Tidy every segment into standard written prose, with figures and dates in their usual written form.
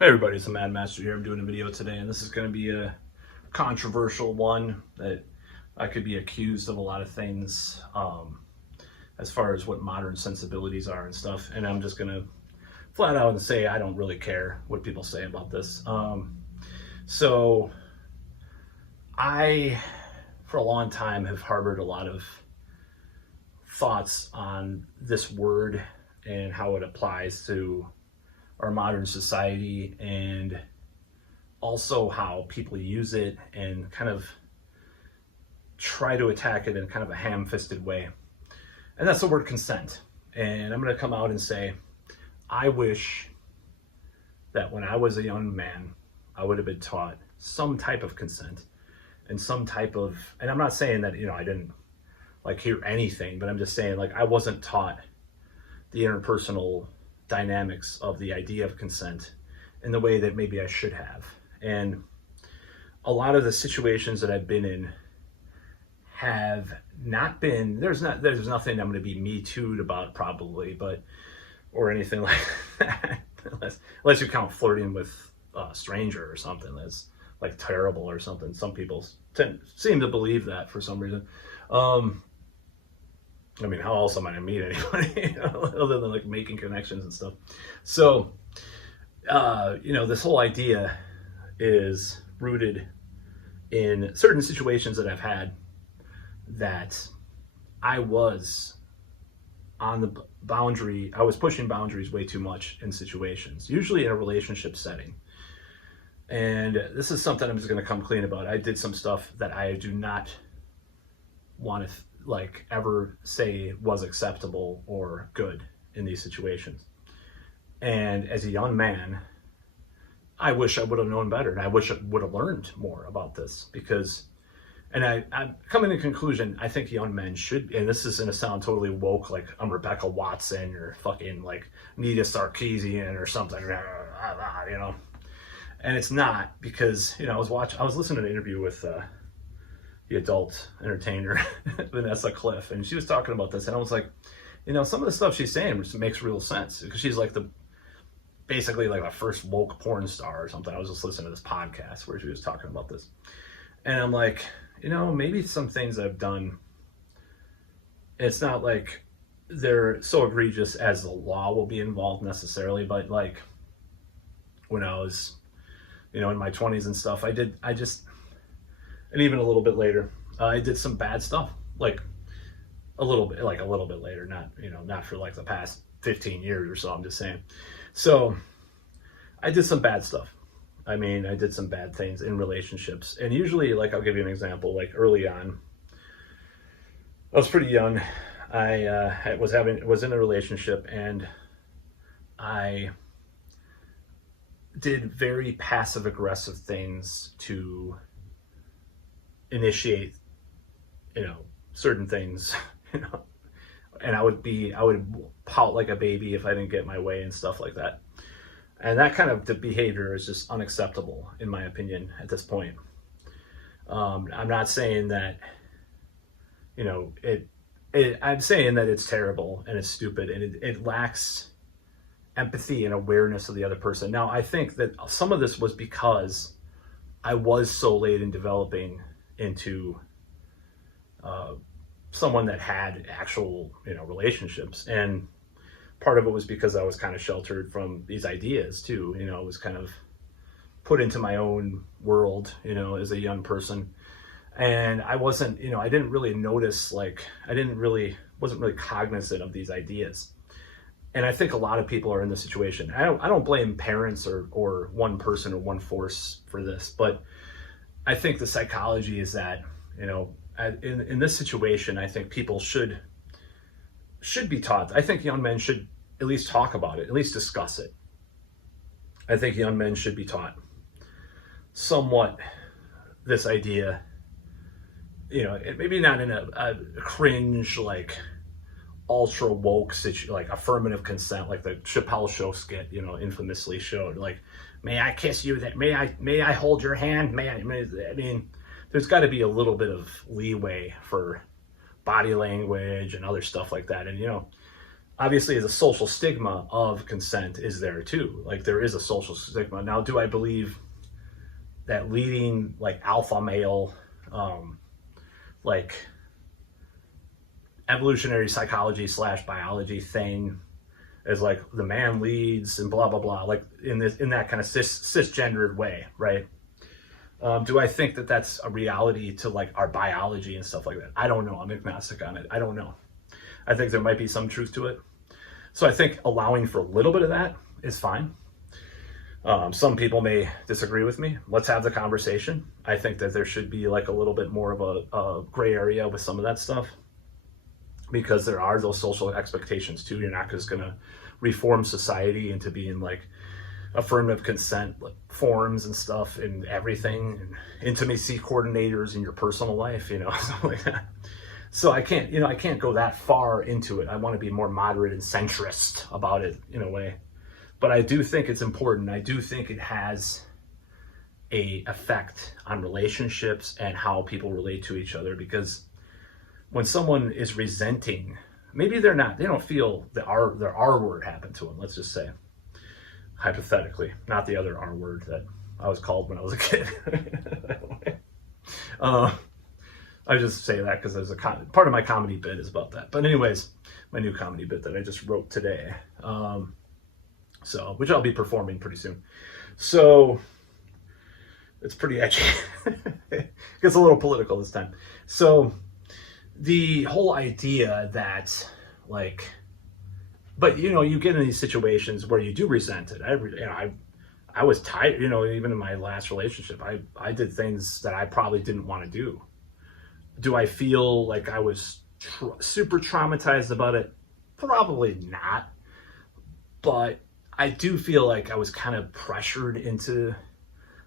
Hey everybody, it's the Mad Master here. I'm doing a video today, and this is going to be a controversial one that I could be accused of a lot of things as far as what modern sensibilities are and stuff. And I'm just going to flat out and say I don't really care what people say about this. So I, for a long time, have harbored a lot of thoughts on this word and how it applies to our modern society, and also how people use it and kind of try to attack it in kind of a ham-fisted way. And that's the word consent. And I'm going to come out and say, I wish that when I was a young man, I would have been taught some type of consent and some type of, and I'm not saying that, I didn't like hear anything, but I'm just saying like I wasn't taught the interpersonal dynamics of the idea of consent in the way that maybe I should have. And a lot of the situations that I've been in have not been, there's nothing I'm going to be me too'd about probably, but, or anything like that, unless you count flirting with a stranger or something that's like terrible or something. Some people seem to believe that for some reason. I mean, how else am I gonna meet anybody other than like making connections and stuff? So, this whole idea is rooted in certain situations that I've had that I was on the boundary. I was pushing boundaries way too much in situations, usually in a relationship setting. And this is something I'm just gonna come clean about. I did some stuff that I do not want to ever say was acceptable or good in these situations. And as a young man, I wish I would have known better, and I wish I would have learned more about this, because, and I'm coming to the conclusion, I think young men should, and this is going to sound totally woke, like I'm Rebecca Watson or fucking like Nita Sarkeesian or something, and it's not, because, I was listening to an interview with the adult entertainer, Vanessa Cliff, and she was talking about this, and I was like, some of the stuff she's saying makes real sense, because she's like basically like the first woke porn star or something. I was just listening to this podcast where she was talking about this, and I'm like, maybe some things I've done, it's not like they're so egregious as the law will be involved necessarily, but like when I was, in my 20s and stuff, and even a little bit later, I did some bad stuff, like a little bit later, not for like the past 15 years or so, I'm just saying. So I did some bad stuff. I mean, I did some bad things in relationships, and usually, like, I'll give you an example, like early on, I was pretty young. I was in a relationship, and I did very passive aggressive things to initiate, certain things, and I would pout like a baby if I didn't get my way and stuff like that. And that kind of the behavior is just unacceptable, in my opinion, at this point. I'm not saying that, I'm saying that it's terrible and it's stupid, and it lacks empathy and awareness of the other person. Now, I think that some of this was because I was so late in developing into someone that had actual, relationships, and part of it was because I was kind of sheltered from these ideas too. I was kind of put into my own world, as a young person, and I wasn't, I didn't really notice, like, wasn't really cognizant of these ideas. And I think a lot of people are in this situation. I don't blame parents or one person or one force for this, but I think the psychology is that, in this situation, I think people should be taught. I think young men should at least talk about it, at least discuss it. I think young men should be taught somewhat this idea, maybe not in a cringe, like ultra woke like affirmative consent, like the Chappelle Show skit, infamously showed, like, may I kiss you, that may I hold your hand, I mean, there's got to be a little bit of leeway for body language and other stuff like that. And obviously the social stigma of consent is there too. Like there is a social stigma. Now, do I believe that leading like alpha male, like evolutionary psychology / biology thing is like the man leads and blah blah blah, like in that kind of cisgendered way, right? Do I think that that's a reality to like our biology and stuff like that? I don't know. I'm agnostic on it. I don't know. I think there might be some truth to it. So I think allowing for a little bit of that is fine. Some people may disagree with me. Let's have the conversation. I think that there should be like a little bit more of a gray area with some of that stuff, because there are those social expectations too. You're not just going to reform society into being like affirmative consent like forms and stuff and everything, and intimacy coordinators in your personal life, something like that. So I can't go that far into it. I want to be more moderate and centrist about it in a way. But I do think it's important. I do think it has a effect on relationships and how people relate to each other, because when someone is resenting, maybe they don't feel the R word happened to them, let's just say, hypothetically, not the other R word that I was called when I was a kid. I just say that because there's part of my comedy bit is about that. But anyways, my new comedy bit that I just wrote today, which I'll be performing pretty soon. So it's pretty edgy. It gets a little political this time. So the whole idea that like, but you get in these situations where you do resent it. I was tired, even in my last relationship, I did things that I probably didn't want to do. Do I feel like I was super traumatized about it? Probably not. But I do feel like I was kind of pressured into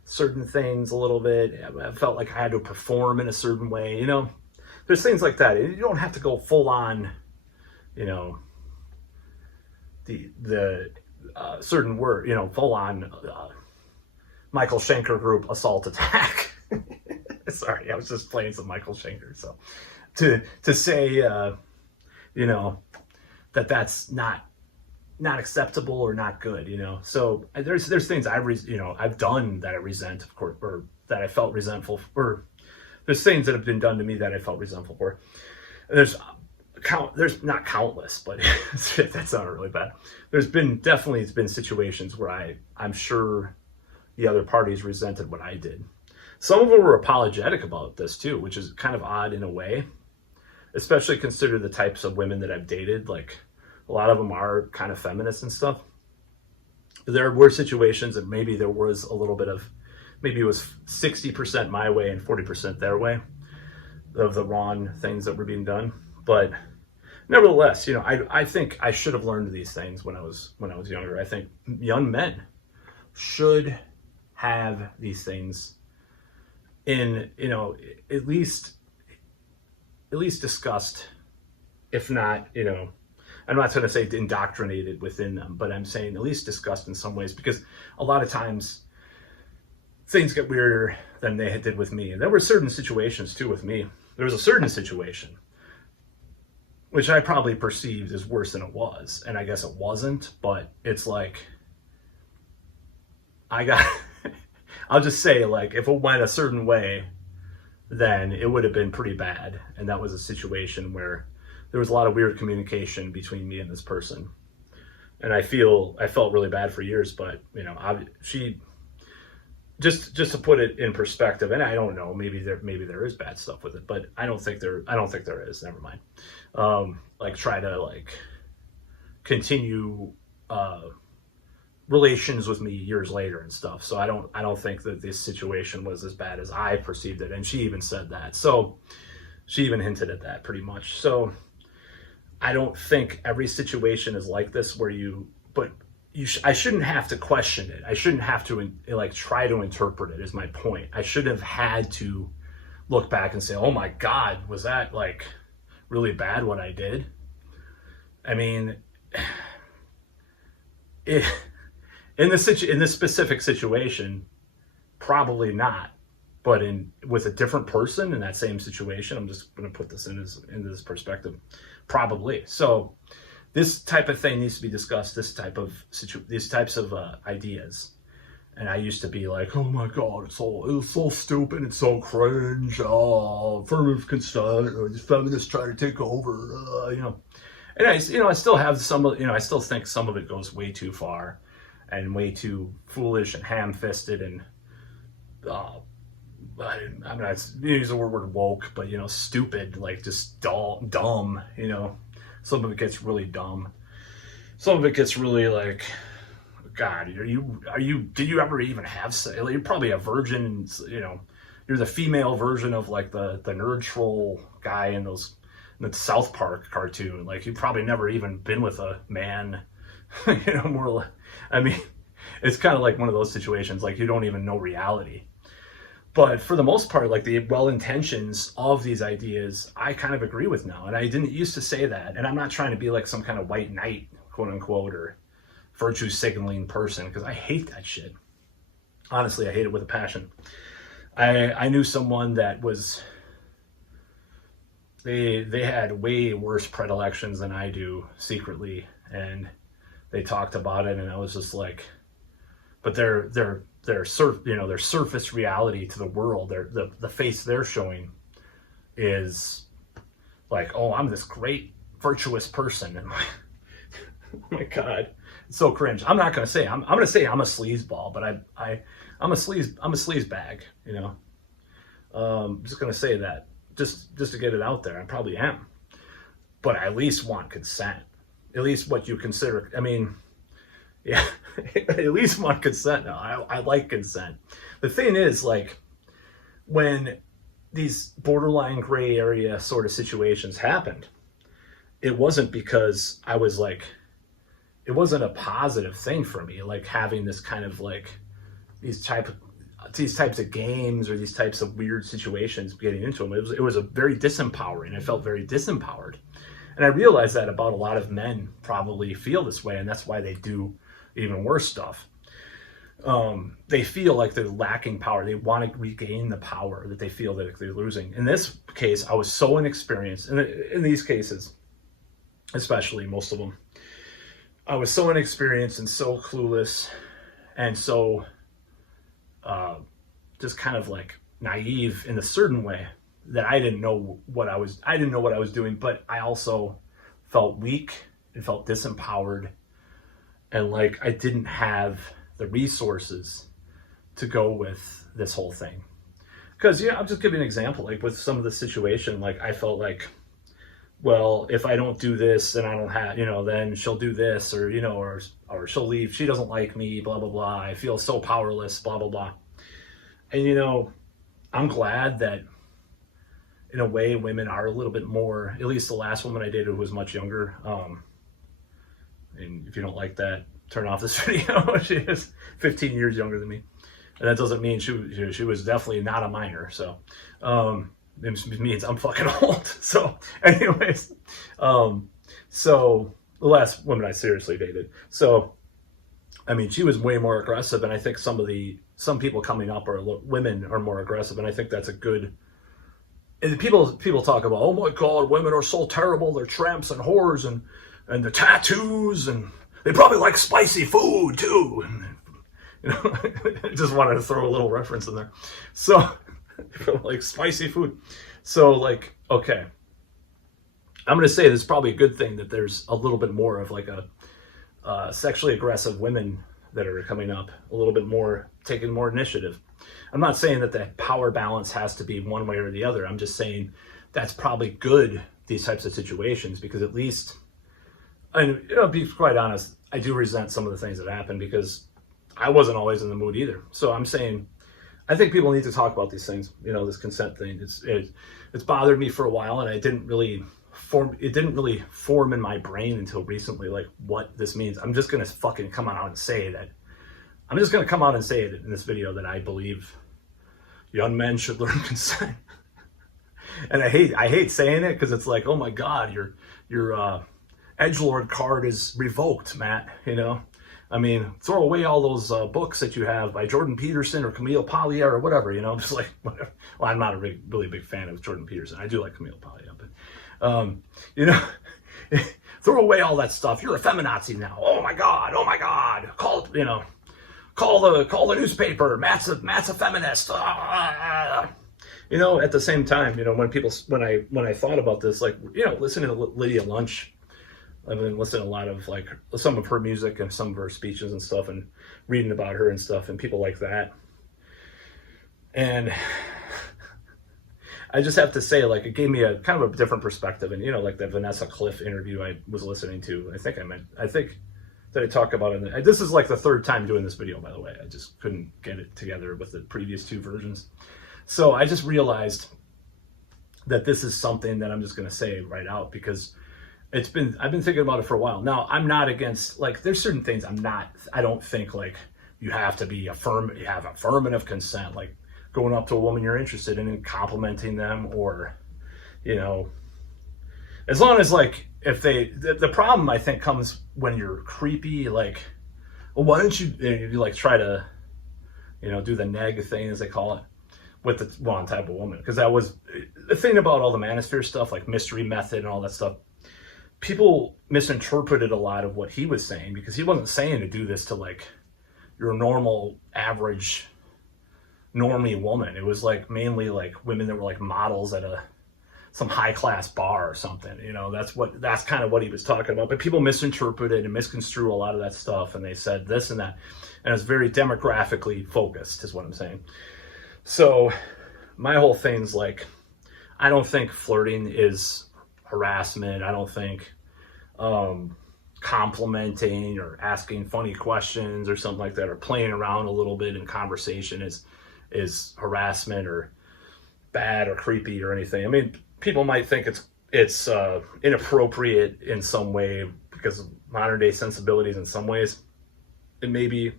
certain things a little bit. I felt like I had to perform in a certain way, There's things like that. You don't have to go full on, the certain word, full on Michael Schenker group assault attack. Sorry, I was just playing some Michael Schenker. So to say, that's not acceptable or not good, So there's things I've done that I resent, of course, or that I felt resentful, or there's things that have been done to me that I felt resentful for. There's not countless, but that sounded really bad. There's definitely been situations where I'm sure the other parties resented what I did. Some of them were apologetic about this too, which is kind of odd in a way, especially consider the types of women that I've dated. Like a lot of them are kind of feminist and stuff. There were situations that maybe there was a little bit of, maybe it was 60% my way and 40% their way of the wrong things that were being done. But nevertheless, I think I should have learned these things when I was younger. I think young men should have these things in, at least discussed, if not, I'm not going to say indoctrinated within them, but I'm saying at least discussed in some ways, because a lot of times things get weirder than they did with me. And there were certain situations too with me. There was a certain situation which I probably perceived as worse than it was. And I guess it wasn't, but it's like, I'll just say, like, if it went a certain way, then it would have been pretty bad. And that was a situation where there was a lot of weird communication between me and this person. And I felt really bad for years, but she, just to put it in perspective, and I don't know, maybe there is bad stuff with it, but I don't think there is. Never mind. Try to continue relations with me years later and stuff. So I don't think that this situation was as bad as I perceived it, and she even said that. So she even hinted at that pretty much. So I don't think every situation is like this where I shouldn't have to question it. I shouldn't have to try to interpret it, is my point. I shouldn't have had to look back and say, oh my God, was that really bad what I did? I mean, in this specific situation, probably not. But with a different person in that same situation, I'm just going to put this into this perspective, probably. So this type of thing needs to be discussed. These types of ideas. And I used to be like, oh my God, it's so stupid, it's so cringe, affirmative consent, or these feminists trying to take over, And I still have I still think some of it goes way too far, and way too foolish and ham-fisted, and I'm not use the word woke, but stupid, like just dumb. Some of it gets really dumb. Some of it gets really like, God, did you ever even have sex? You're probably a virgin, you're the female version of like the nerd troll guy in the South Park cartoon. Like, you've probably never even been with a man, I mean, it's kind of like one of those situations, like you don't even know reality. But for the most part, like the well-intentions of these ideas, I kind of agree with now. And I didn't used to say that. And I'm not trying to be like some kind of white knight, quote unquote, or virtue signaling person, because I hate that shit. Honestly, I hate it with a passion. I knew someone that was, they had way worse predilections than I do secretly, and they talked about it, and I was just like, but their surface reality to the world, the face they're showing is like, oh, I'm this great virtuous person, and like, oh my God, it's so cringe. I'm not gonna say I'm gonna say I'm a sleazeball, but I'm a sleaze bag, I'm just gonna say that just to get it out there. I probably am, but I at least want consent. At least what you consider. I mean, yeah, at least want consent. No, I like consent. The thing is, like, when these borderline gray area sort of situations happened, it wasn't because I was like, it wasn't a positive thing for me, like having this kind of like these types of games or these types of weird situations, getting into them. It was a very disempowering. I felt very disempowered. And I realized that about a lot of men probably feel this way, and that's why they do even worse stuff. They feel like they're lacking power. They want to regain the power that they feel that they're losing. In this case, I was so inexperienced. And in these cases, especially most of them, I was so inexperienced and so clueless and so just kind of like naive in a certain way that I didn't know what I was doing, but I also felt weak and felt disempowered, and like I didn't have the resources to go with this whole thing. Because I'll just give you an example. Like with some of the situation, like I felt like, well, if I don't do this, then I don't have, then she'll do this, or or she'll leave. She doesn't like me, blah blah blah. I feel so powerless, blah blah blah. And I'm glad that in a way women are a little bit more, at least the last woman I dated who was much younger. And if you don't like that, turn off this video. She is 15 years younger than me. And that doesn't mean she was definitely not a minor. So, it means I'm fucking old. So anyways, so the last woman I seriously dated. So, I mean, she was way more aggressive. And I think some people coming up women are more aggressive. And I think that's a good, and people talk about, oh my God, women are so terrible. They're tramps and whores and the tattoos, and they probably like spicy food too. And, I just wanted to throw a little reference in there. So, like spicy food. So like, okay, I'm going to say this is probably a good thing that there's a little bit more of like a sexually aggressive women that are coming up, a little bit more, taking more initiative. I'm not saying that the power balance has to be one way or the other. I'm just saying that's probably good, these types of situations, because at least, and be quite honest, I do resent some of the things that happen because I wasn't always in the mood either. So I'm saying, I think people need to talk about these things. This consent thing. It's bothered me for a while, and it didn't really form in my brain until recently, like what this means. I'm just gonna fucking come out and say that. I'm just gonna come out and say it in this video that I believe young men should learn consent. And I hate saying it because it's like, oh my God, your edgelord card is revoked, Matt. I mean, throw away all those books that you have by Jordan Peterson or Camille Paglia or whatever. Just like whatever. Well, I'm not a really big fan of Jordan Peterson. I do like Camille Paglia, but throw away all that stuff. You're a feminazi now. Oh my God. Oh my God. Call the newspaper. Matt's a feminist. At the same time, when I thought about this, like, listening to Lydia Lunch, I've been listening to a lot of like some of her music and some of her speeches and stuff, and reading about her and stuff, and people like that. And I just have to say, like, it gave me a kind of a different perspective. And, like the Vanessa Cliff interview I was listening to, I think that I talk about it. This is like the third time doing this video, by the way. I just couldn't get it together with the previous two versions. So I just realized that this is something that I'm just going to say right out, because I've been thinking about it for a while. Now, I'm not against, like, there's certain things I don't think like you have to you have affirmative consent, like going up to a woman you're interested in and complimenting them, or, as long as, like, if the problem I think comes when you're creepy, like, well, why don't you like try to, do the neg thing, as they call it, with the wrong type of woman. Because that was the thing about all the manosphere stuff, like Mystery Method and all that stuff. People misinterpreted a lot of what he was saying, because he wasn't saying to do this to like your normal, average, normie woman. It was like mainly like women that were like models at some high class bar or something. That's kind of what he was talking about. But people misinterpreted and misconstrue a lot of that stuff, and they said this and that, and it's very demographically focused, is what I'm saying. So my whole thing's like, I don't think flirting is harassment. I don't think complimenting or asking funny questions or something like that, or playing around a little bit in conversation is harassment or bad or creepy or anything. I mean, people might think it's inappropriate in some way because of modern day sensibilities in some ways. And maybe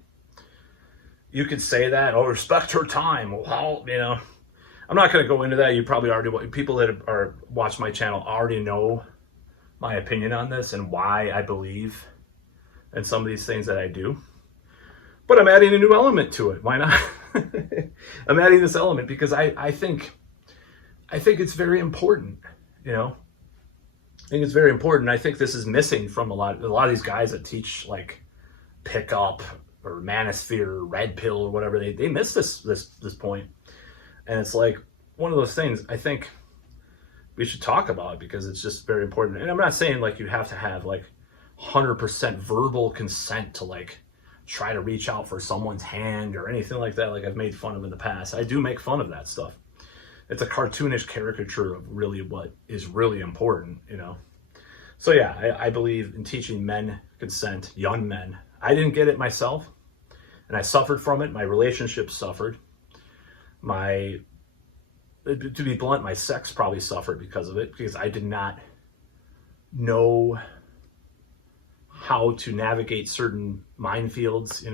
you could say that, oh, respect her time. Well, how, I'm not going to go into that. You probably already, people that are watch my channel already know my opinion on this and why I believe in some of these things that I do. But I'm adding a new element to it. Why not? I'm adding this element because I think it's very important. I think it's very important. I think this is missing from a lot of these guys that teach like pickup or manosphere, red pill, or whatever. They miss this point. And it's like one of those things I think we should talk about, because it's just very important. And I'm not saying like you have to have like 100% verbal consent to like try to reach out for someone's hand or anything like that, like I've made fun of in the past. I do make fun of that stuff. It's a cartoonish caricature of really what is really important, So yeah, I believe in teaching men consent, young men. I didn't get it myself, and I suffered from it. My relationships suffered. To be blunt, my sex probably suffered because of it, because I did not know how to navigate certain minefields,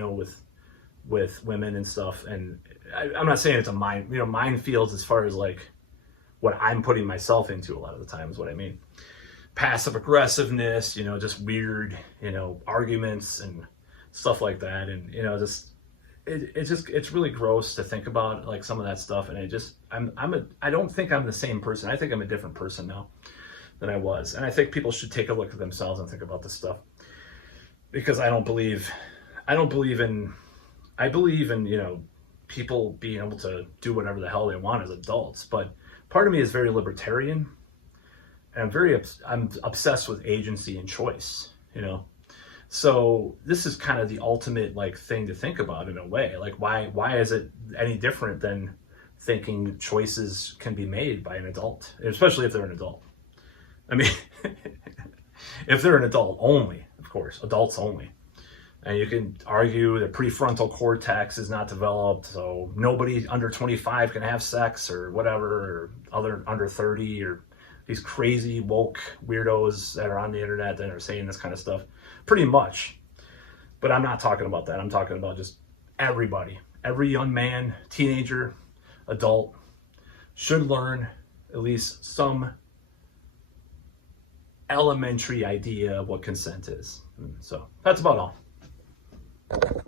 with women and stuff. And I'm not saying it's a minefields as far as like what I'm putting myself into a lot of the time is what I mean. Passive aggressiveness, just weird, arguments and stuff like that. And, it's really gross to think about like some of that stuff. And I don't think I'm the same person. I think I'm a different person now than I was. And I think people should take a look at themselves and think about this stuff, because I believe in, people being able to do whatever the hell they want as adults. But part of me is very libertarian, and I'm obsessed with agency and choice, So this is kind of the ultimate like thing to think about in a way. Like why is it any different than thinking choices can be made by an adult, especially if they're an adult? I mean, if they're an adult only, of course, adults only. And you can argue the prefrontal cortex is not developed, so nobody under 25 can have sex or whatever, or other under 30, or these crazy woke weirdos that are on the internet that are saying this kind of stuff. Pretty much. But I'm not talking about that. I'm talking about just everybody. Every young man, teenager, adult should learn at least some elementary idea of what consent is. So that's about all.